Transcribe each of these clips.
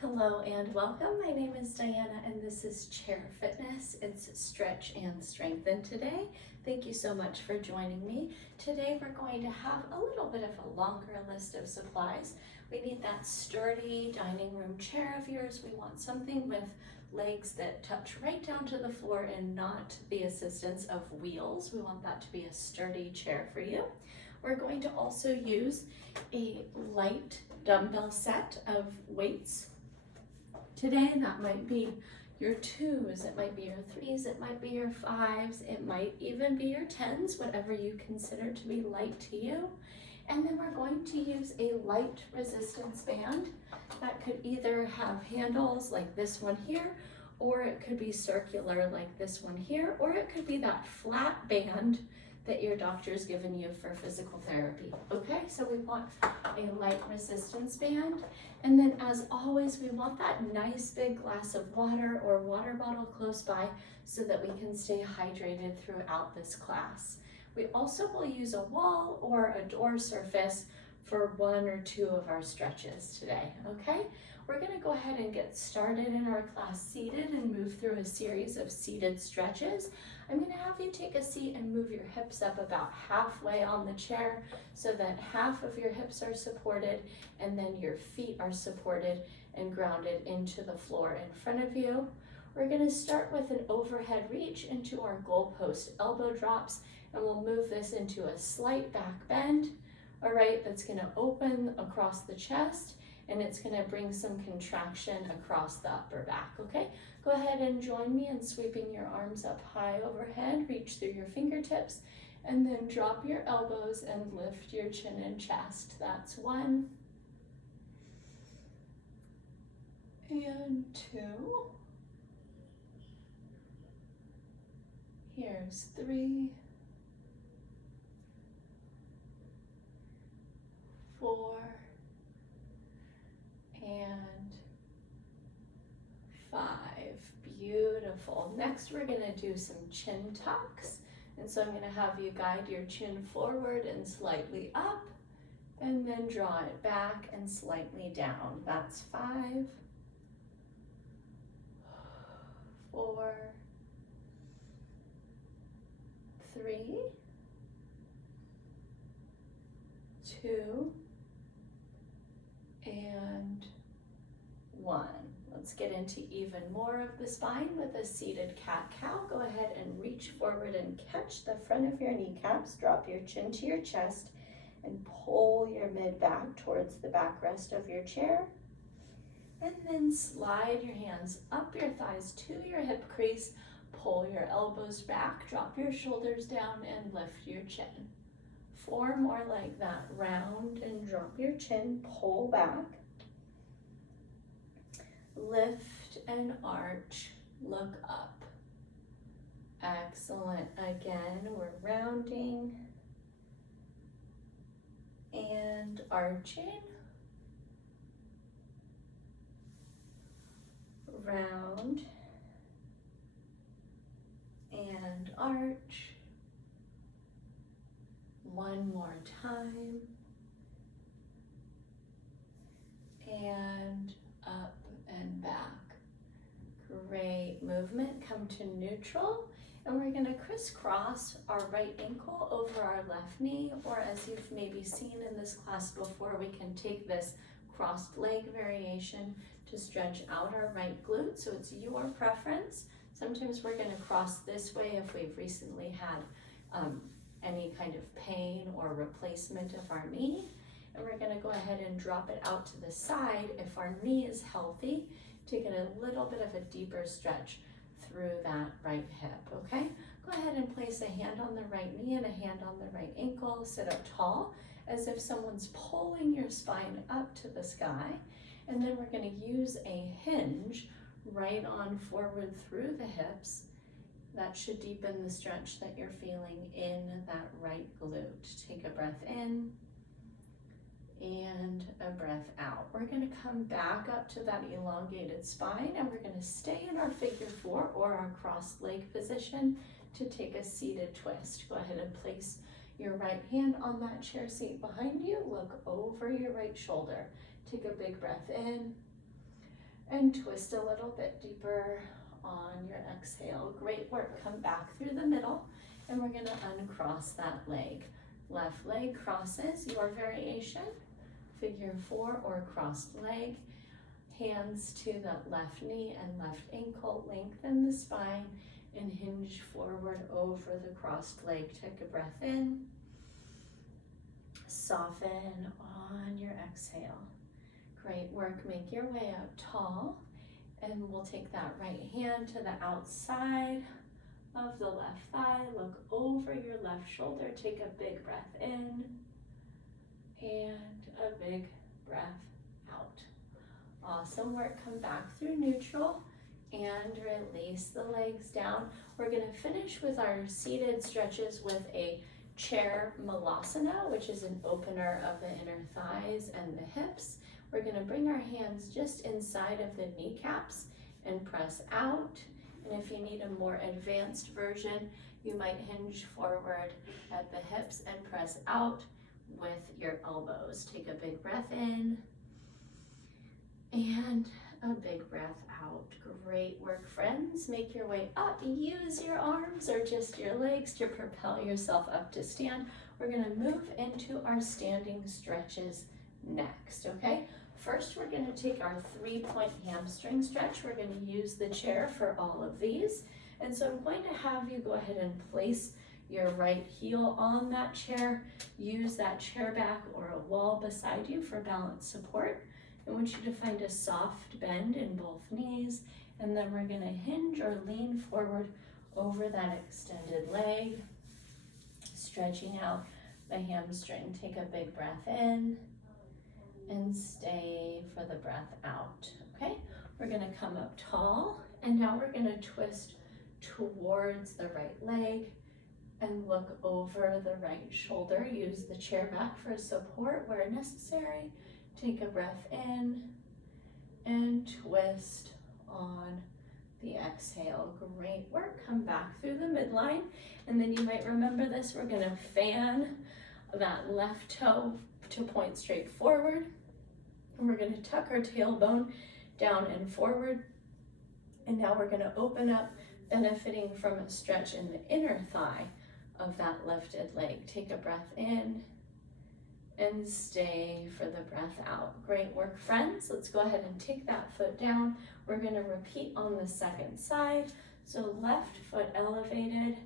Hello and welcome. My name is Diana and this is Chair Fitness. It's stretch and strengthen today. Thank you so much for joining me. Today we're going to have a little bit of a longer list of supplies. We need that sturdy dining room chair of yours. We want something with legs that touch right down to the floor and not the assistance of wheels. We want that to be a sturdy chair for you. We're going to also use a light dumbbell set of weights. Today that might be your 2s, it might be your 3s, it might be your 5s, it might even be your 10s, whatever you consider to be light to you. And then we're going to use a light resistance band that could either have handles like this one here, or it could be circular like this one here, or it could be that flat band that your doctor's given you for physical therapy. Okay, so we want a light resistance band. And then as always, we want that nice big glass of water or water bottle close by so that we can stay hydrated throughout this class. We also will use a wall or a door surface for 1 or 2 of our stretches today, okay? We're gonna go ahead and get started in our class seated and move through a series of seated stretches. I'm gonna have you take a seat and move your hips up about halfway on the chair so that half of your hips are supported and then your feet are supported and grounded into the floor in front of you. We're gonna start with an overhead reach into our goalpost elbow drops, and we'll move this into a slight back bend. All right, that's gonna open across the chest and it's gonna bring some contraction across the upper back, okay? Go ahead and join me in sweeping your arms up high overhead, reach through your fingertips, and then drop your elbows and lift your chin and chest. That's 1. And 2. Here's 3. 4. And 5. Beautiful. Next, we're going to do some chin tucks. And so I'm going to have you guide your chin forward and slightly up, and then draw it back and slightly down. That's 5, 4, 3, 2, and 1. Let's get into even more of the spine with a seated cat-cow. Go ahead and reach forward and catch the front of your kneecaps. Drop your chin to your chest and pull your mid-back towards the backrest of your chair. And then slide your hands up your thighs to your hip crease. Pull your elbows back, drop your shoulders down, and lift your chin. 4 more like that. Round and drop your chin, pull back. Lift and arch, look up. Excellent. Again, we're rounding and arching. Round and arch. 1 more time. And up and back. Great movement. Come to neutral, and we're going to crisscross our right ankle over our left knee, or as you've maybe seen in this class before, we can take this crossed leg variation to stretch out our right glute, so it's your preference. Sometimes we're going to cross this way if we've recently had any kind of pain or replacement of our knee. And we're going to go ahead and drop it out to the side if our knee is healthy to get a little bit of a deeper stretch through that right hip, okay? Go ahead and place a hand on the right knee and a hand on the right ankle. Sit up tall as if someone's pulling your spine up to the sky. And then we're going to use a hinge right on forward through the hips. That should deepen the stretch that you're feeling in that right glute. Take a breath in and a breath out. We're going to come back up to that elongated spine, and we're going to stay in our figure 4 or our crossed leg position to take a seated twist. Go ahead and place your right hand on that chair seat behind you. Look over your right shoulder. Take a big breath in and twist a little bit deeper on your exhale. Great work. Come back through the middle, and we're gonna uncross that leg. Left leg crosses, your variation, figure 4 or crossed leg. Hands to the left knee and left ankle, lengthen the spine and hinge forward over the crossed leg. Take a breath in, soften on your exhale. Great work, make your way up tall, and we'll take that right hand to the outside of the left thigh, look over your left shoulder, take a big breath in, and a big breath out. Awesome work, come back through neutral and release the legs down. We're gonna finish with our seated stretches with a chair malasana, which is an opener of the inner thighs and the hips. We're gonna bring our hands just inside of the kneecaps and press out. And if you need a more advanced version, you might hinge forward at the hips and press out with your elbows. Take a big breath in and a big breath out. Great work, friends. Make your way up. Use your arms or just your legs to propel yourself up to stand. We're gonna move into our standing stretches next, okay? First, we're gonna take our 3-point hamstring stretch. We're gonna use the chair for all of these. And so I'm going to have you go ahead and place your right heel on that chair. Use that chair back or a wall beside you for balance support. I want you to find a soft bend in both knees, and then we're gonna hinge or lean forward over that extended leg, stretching out the hamstring. Take a big breath in and stay for the breath out, okay? We're gonna come up tall, and now we're gonna twist towards the right leg and look over the right shoulder. Use the chair back for support where necessary. Take a breath in and twist on the exhale. Great work. Come back through the midline. And then you might remember this. We're going to fan that left toe to point straight forward. And we're going to tuck our tailbone down and forward. And now we're going to open up, benefiting from a stretch in the inner thigh of that lifted leg. Take a breath in and stay for the breath out. Great work, friends. Let's go ahead and take that foot down. We're gonna repeat on the second side. So left foot elevated.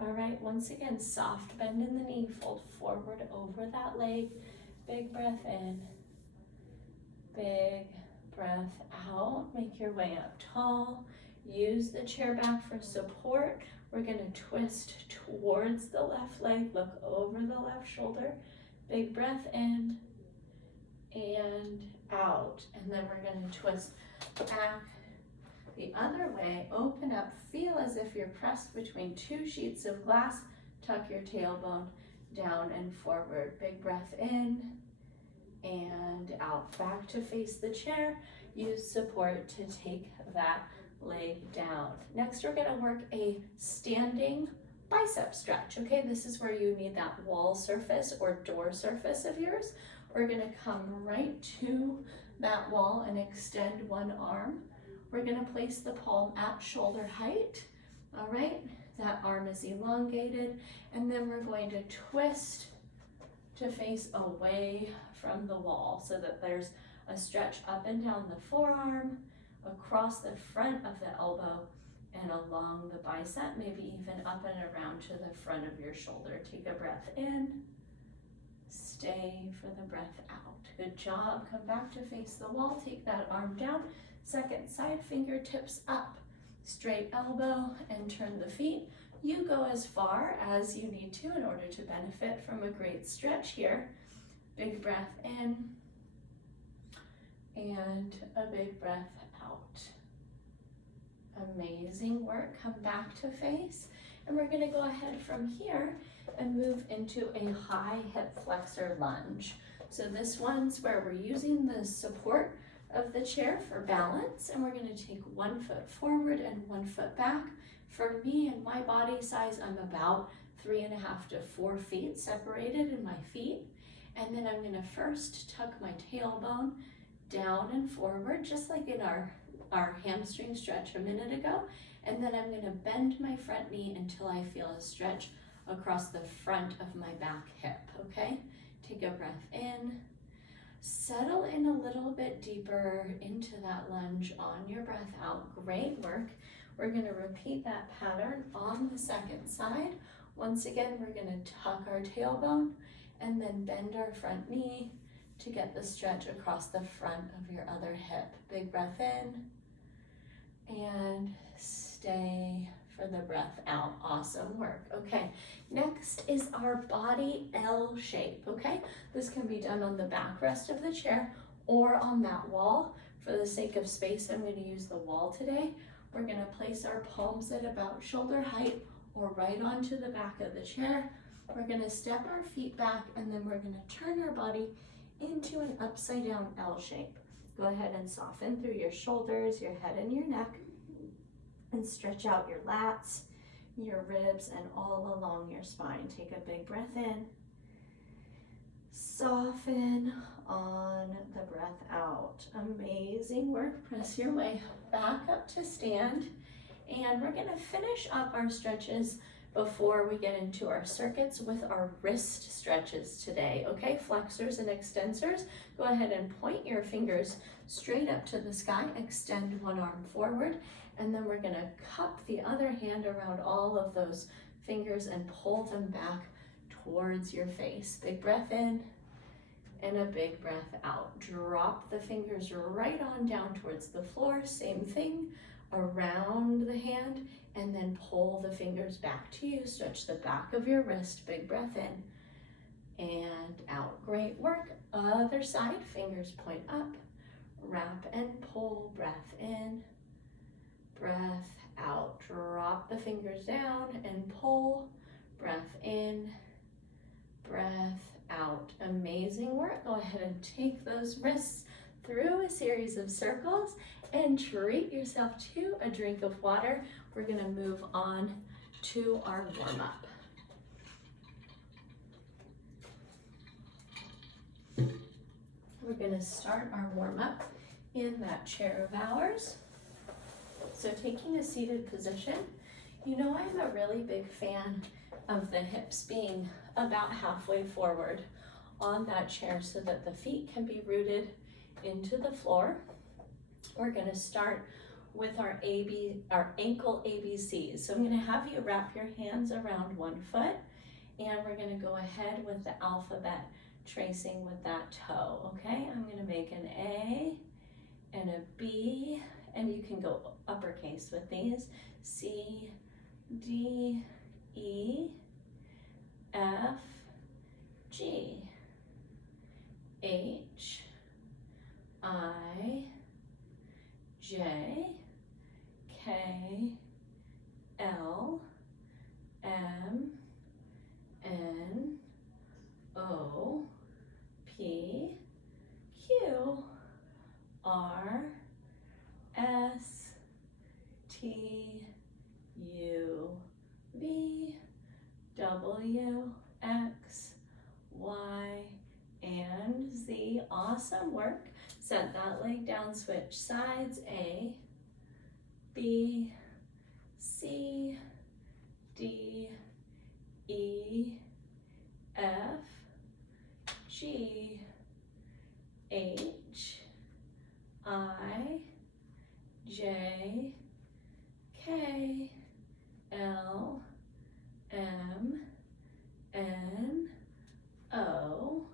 All right, once again, soft bend in the knee, fold forward over that leg. Big breath in, big breath out. Make your way up tall. Use the chair back for support. We're gonna twist towards the left leg, look over the left shoulder. Big breath in and out. And then we're going to twist back the other way. Open up. Feel as if you're pressed between 2 sheets of glass. Tuck your tailbone down and forward. Big breath in and out. Back to face the chair. Use support to take that leg down. Next, we're going to work a standing bicep stretch, okay? This is where you need that wall surface or door surface of yours. We're gonna come right to that wall and extend one arm. We're gonna place the palm at shoulder height, all right? That arm is elongated, and then we're going to twist to face away from the wall so that there's a stretch up and down the forearm, across the front of the elbow, and along the bicep, maybe even up and around to the front of your shoulder. Take a breath in, stay for the breath out. Good job. Come back to face the wall. Take that arm down. Second side, fingertips up. Straight elbow and turn the feet. You go as far as you need to in order to benefit from a great stretch here. Big breath in and a big breath out. Amazing work. Come back to face, and we're going to go ahead from here and move into a high hip flexor lunge. So this one's where we're using the support of the chair for balance, and we're going to take 1 foot forward and 1 foot back. For me and my body size, I'm about 3.5 to 4 feet separated in my feet, and then I'm going to first tuck my tailbone down and forward, just like in our our hamstring stretch a minute ago, and then I'm going to bend my front knee until I feel a stretch across the front of my back hip, okay? Take a breath in, settle in a little bit deeper into that lunge on your breath out. Great work. We're going to repeat that pattern on the second side. Once again, we're going to tuck our tailbone and then bend our front knee to get the stretch across the front of your other hip. Big breath in and stay for the breath out. Awesome work. Okay, next is our body L shape, okay? This can be done on the backrest of the chair or on that wall. For the sake of space, I'm going to use the wall today. We're going to place our palms at about shoulder height or right onto the back of the chair. We're going to step our feet back and then we're going to turn our body into an upside down L shape. Go ahead and soften through your shoulders, your head and your neck, and stretch out your lats, your ribs, and all along your spine. Take a big breath in. Soften on the breath out. Amazing work. Press your way back up to stand. And we're going to finish up our stretches before we get into our circuits with our wrist stretches today, okay? Flexors and extensors. Go ahead and point your fingers straight up to the sky. Extend one arm forward. And then we're going to cup the other hand around all of those fingers and pull them back towards your face. Big breath in and a big breath out. Drop the fingers right on down towards the floor. Same thing around the hand, and then pull the fingers back to you. Stretch the back of your wrist. Big breath in and out. Great work. Other side, fingers point up. Wrap and pull. Breath in. Breath out. Drop the fingers down and pull. Breath in. Breath out. Amazing work. Go ahead and take those wrists through a series of circles and treat yourself to a drink of water. We're going to move on to our warm-up. We're going to start our warm-up in that chair of ours. So taking a seated position, you know I'm a really big fan of the hips being about halfway forward on that chair so that the feet can be rooted into the floor. We're going to start with our ankle ABCs. So I'm going to have you wrap your hands around one foot, and we're going to go ahead with the alphabet tracing with that toe, okay? I'm going to make an A and a B, and you can go uppercase with these. C, D, E, F, G, H, I, J, K, L, M, N, O, P, Q, R, S, T, U, V, W, X, Y, and Z. Awesome work. Set that leg down, switch sides. A, B, C, D, E, F, G, H, I, J, K, L, M, N, O,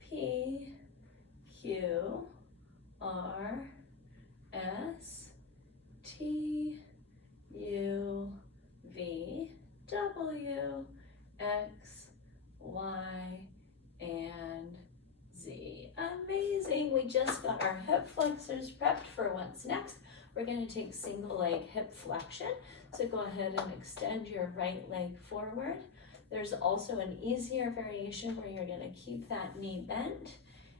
P, Q, R, S, T, U, V, W, X, Y, and Z. Amazing. We just got our hip flexors prepped for what's next. We're going to take single leg hip flexion. So go ahead and extend your right leg forward. There's also an easier variation where you're going to keep that knee bent,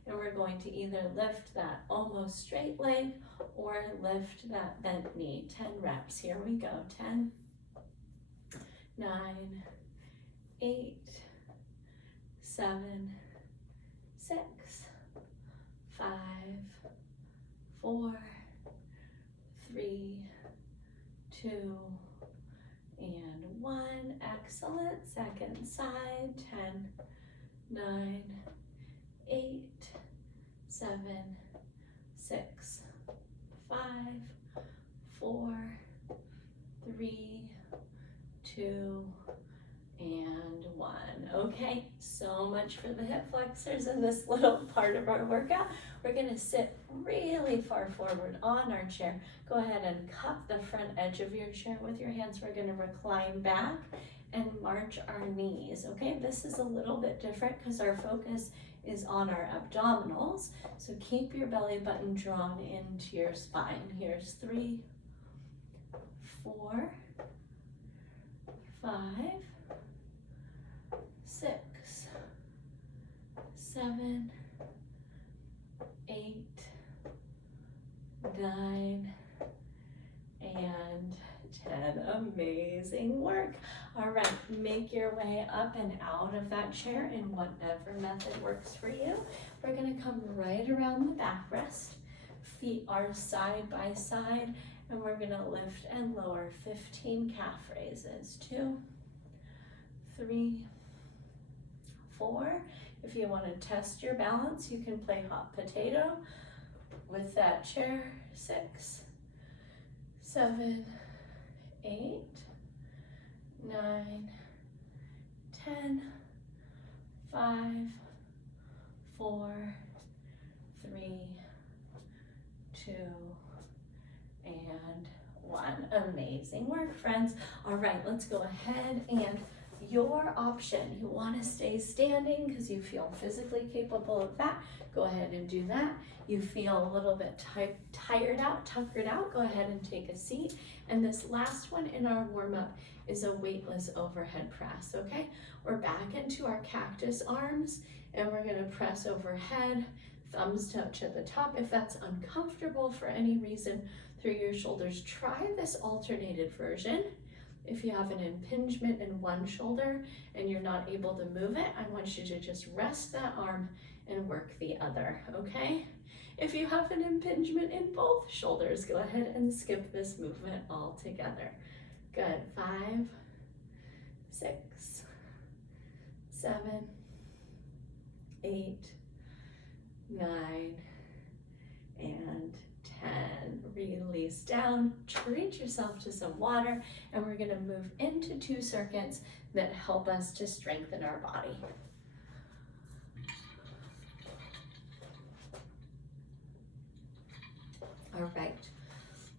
and we're going to either lift that almost straight leg or lift that bent knee. 10 reps. Here we go. 10, 9, 8, 7, 6, 5, 4, 3, 2, and 1. Excellent. Second side. 10, 9, 8, 7, 6, 5, 4, 3, 2, and 1. Okay, so much for the hip flexors in this little part of our workout. We're gonna sit really far forward on our chair. Go ahead and cup the front edge of your chair with your hands. We're gonna recline back and march our knees, okay? This is a little bit different because our focus is on our abdominals. So keep your belly button drawn into your spine. Here's 3, 4, 5, 6, 7, 8, 9, and 10. Amazing work. All right, make your way up and out of that chair in whatever method works for you. We're gonna come right around the backrest. Feet are side by side, and we're gonna lift and lower 15 calf raises. 2, 3, 4. If you want to test your balance, you can play hot potato with that chair. 6, 7, 8, 9, 10, 5, 4, 3, 2, and 1. Amazing work, friends. All right, let's go ahead and your option. You want to stay standing because you feel physically capable of that. Go ahead and do that. You feel a little bit tired out, tuckered out. Go ahead and take a seat. And this last one in our warm-up is a weightless overhead press, okay? We're back into our cactus arms, and we're gonna press overhead, thumbs touch at the top. If that's uncomfortable for any reason through your shoulders, try this alternated version. If you have an impingement in one shoulder and you're not able to move it, I want you to just rest that arm and work the other, okay? If you have an impingement in both shoulders, go ahead and skip this movement altogether. Good. 5, 6, 7, 8, 9, and 10. Release down, treat yourself to some water, and we're gonna move into 2 circuits that help us to strengthen our body. All right,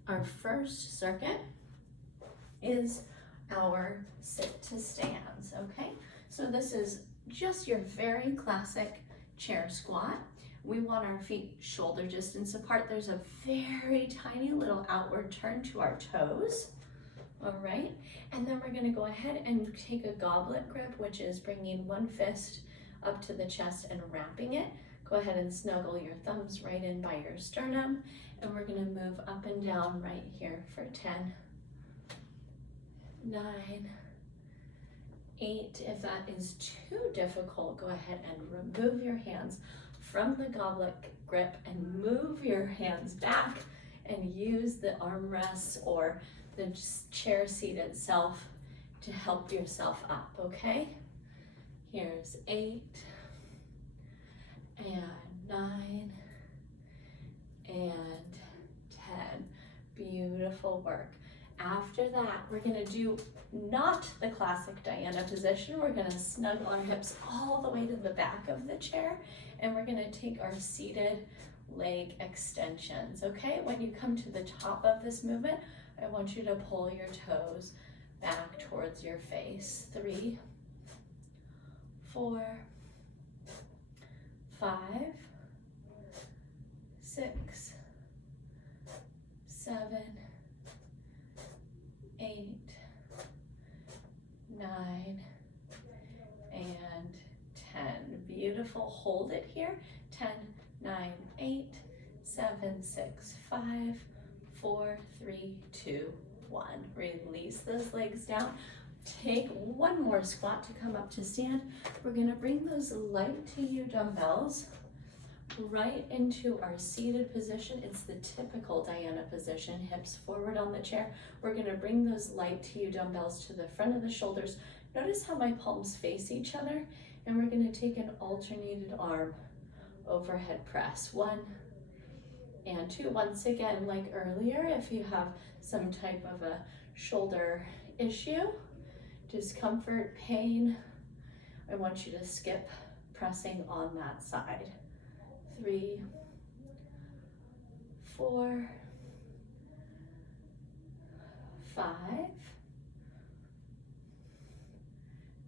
our first circuit is our sit to stands, okay? So this is just your very classic chair squat. We want our feet shoulder distance apart. There's a very tiny little outward turn to our toes, all right? And then we're gonna go ahead and take a goblet grip, which is bringing one fist up to the chest and wrapping it. Go ahead and snuggle your thumbs right in by your sternum, and we're gonna move up and down right here for 10, 9, 8. If that is too difficult, go ahead and remove your hands from the goblet grip and move your hands back and use the armrests or the chair seat itself to help yourself up, okay? Here's 8 and 9 and 10. Beautiful work. After that, we're gonna do not the classic Diana position. We're gonna snuggle our hips all the way to the back of the chair, and we're gonna take our seated leg extensions, okay? When you come to the top of this movement, I want you to pull your toes back towards your face. 3, 4, 5, 6, 7, 8, 9, and 10. Beautiful. Hold it here. 10, 9, 8, 7, 6, 5, 4, 3, 2, 1. Release those legs down. Take one more squat to come up to stand. We're gonna bring those light to you dumbbells right into our seated position. It's the typical Diana position, hips forward on the chair. We're gonna bring those light to you dumbbells to the front of the shoulders. Notice how my palms face each other, and we're gonna take an alternated arm overhead press. 1 and 2. Once again, like earlier, if you have some type of a shoulder issue, discomfort, pain, I want you to skip pressing on that side. 3, 4, 5,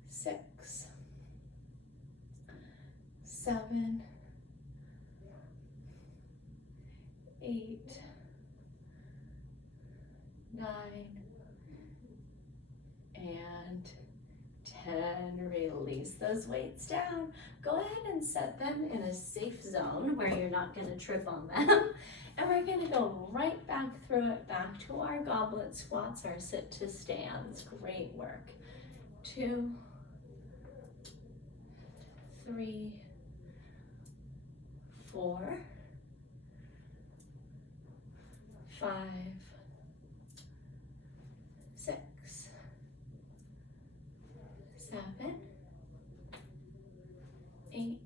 6, 7, 8, 9, and 10. Release those weights down. Go ahead and set them in a safe zone where you're not going to trip on them. And we're going to go right back through it, back to our goblet squats, our sit to stands. Great work. 2, 3, 4, 5, 6, 7, 8,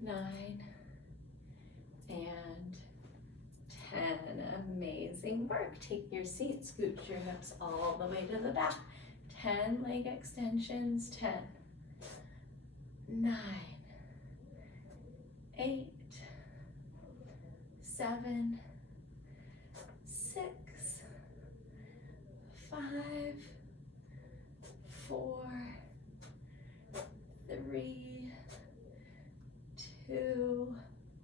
9, and 10. Amazing work. Take your seat, scoot your hips all the way to the back. 10 leg extensions. 10, 9, 8, 7, 6, 5, 4, 3, 2,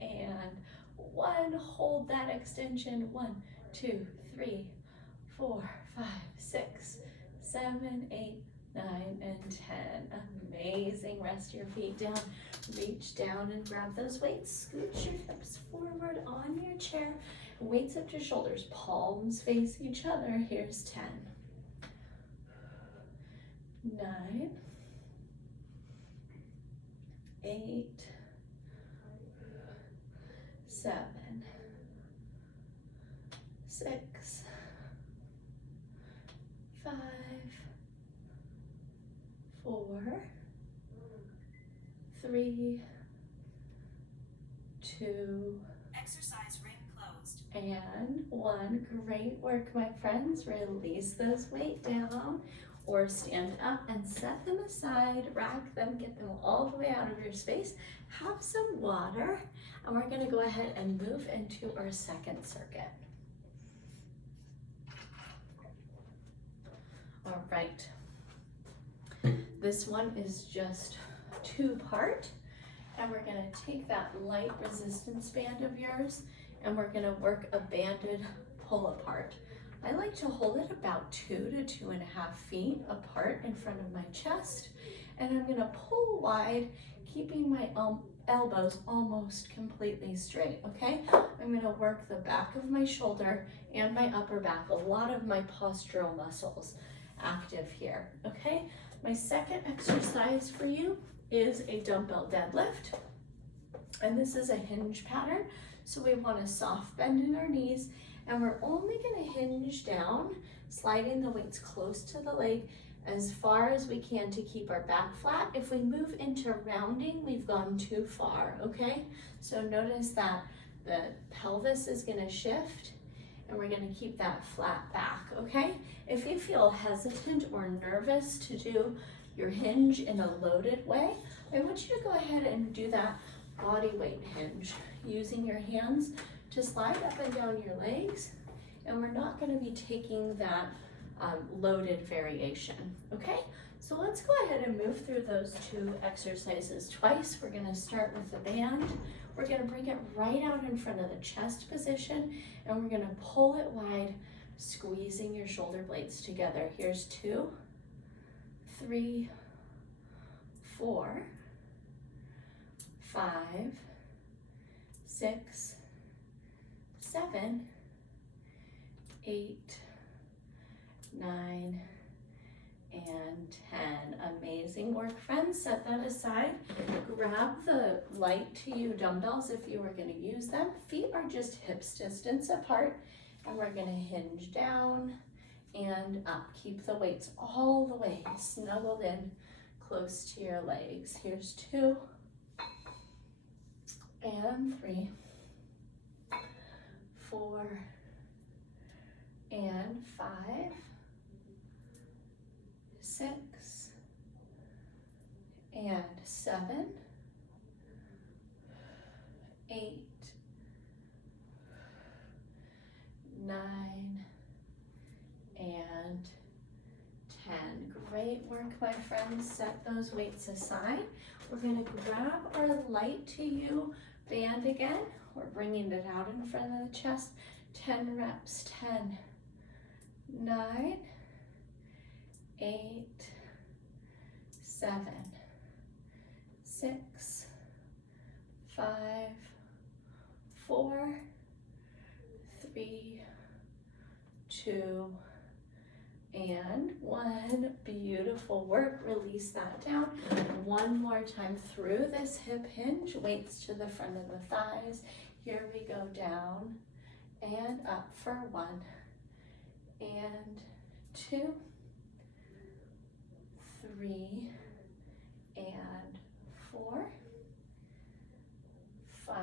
and 1. Hold that extension. 1, 2, 3, 4, 5, 6, 7, 8, 9, and 10. Amazing. Rest your feet down. Reach down and grab those weights. Scoot your hips forward on your chair. Weights up to shoulders. Palms face each other. Here's 10. 9, 8, 7, 6, 5, 4, 3, 2, exercise ring closed, and 1. Great work, my friends. Release those weight down or stand up and set them aside. Rack them, get them all the way out of your space. Have some water, and we're going to go ahead and move into our second circuit. All right. This one is just 2-part, and we're going to take that light resistance band of yours, and we're going to work a banded pull apart. I like to hold it about 2 to 2.5 feet apart in front of my chest, and I'm going to pull wide, keeping my elbows almost completely straight, okay? I'm going to work the back of my shoulder and my upper back, a lot of my postural muscles active here, okay? My second exercise for you is a dumbbell deadlift, and this is a hinge pattern. So we want a soft bend in our knees, and we're only going to hinge down, sliding the weights close to the leg as far as we can to keep our back flat. If we move into rounding, we've gone too far, okay? So notice that the pelvis is going to shift, and we're going to keep that flat back, okay? If you feel hesitant or nervous to do your hinge in a loaded way, I want you to go ahead and do that body weight hinge, using your hands to slide up and down your legs, and we're not going to be taking that loaded variation, okay? So let's go ahead and move through those 2 exercises twice. We're going to start with the band. We're going to bring it right out in front of the chest position, and we're going to pull it wide, squeezing your shoulder blades together. Here's 2, 3, 4, 5, 6, 7, 8, 9, and 10. Amazing work, friends. Set that aside. Grab the light to you dumbbells if you were going to use them. Feet are just hips distance apart, and we're going to hinge down and up. Keep the weights all the way snuggled in close to your legs. Here's 2 and 3, 4 and 5, 6 and 7, 8, 9 and 10. Great work, my friends. Set those weights aside. We're going to grab our light to you band again. We're bringing it out in front of the chest. 10 reps. 10, 9, 8, 7, 6, 5, 4, 3, 2, and 1. Beautiful work. Release that down. One more time through this hip hinge. Weights to the front of the thighs. Here we go, down and up for 1 and 2, 3 and 4, 5,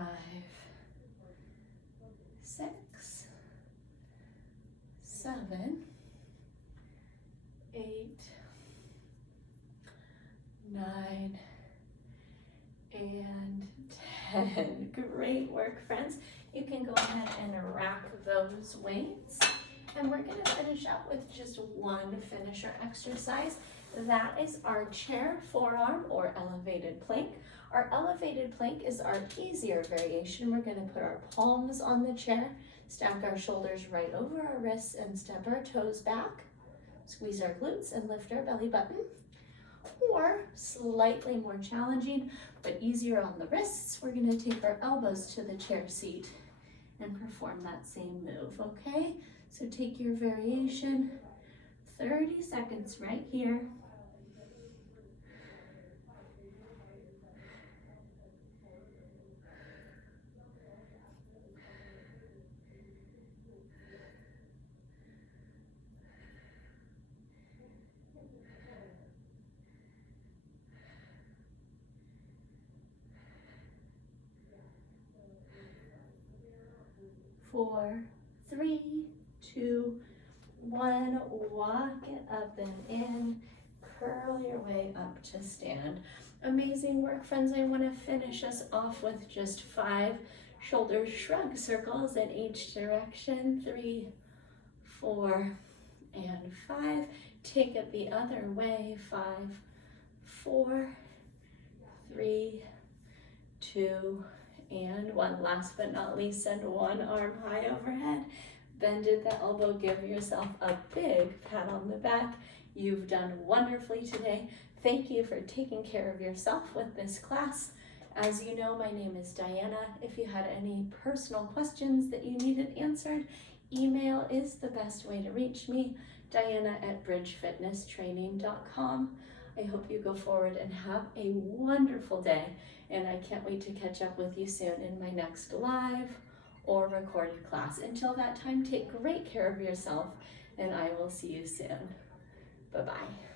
6, 7, 8, 9 and 10. Great work, friends. You can go ahead and rack those weights. And we're going to finish up with just one finisher exercise. That is our chair forearm or elevated plank. Our elevated plank is our easier variation. We're going to put our palms on the chair, stack our shoulders right over our wrists, and step our toes back. Squeeze our glutes and lift our belly button. Or slightly more challenging, but easier on the wrists, we're going to take our elbows to the chair seat and perform that same move, okay? So take your variation, 30 seconds right here. Four, 3, 2, 1. Walk it up and in. Curl your way up to stand. Amazing work, friends. I want to finish us off with just 5 shoulder shrug circles in each direction. 3, 4, and 5. Take it the other way. 5, 4, 3, 2, and 1. Last but not least, send one arm high overhead. Bend at the elbow. Give yourself a big pat on the back. You've done wonderfully today. Thank you for taking care of yourself with this class. As you know, my name is Diana. If you had any personal questions that you needed answered, email is the best way to reach me, diana@bridgefitnesstraining.com. I hope you go forward and have a wonderful day, and I can't wait to catch up with you soon in my next live or recorded class. Until that time, take great care of yourself, and I will see you soon. Bye-bye.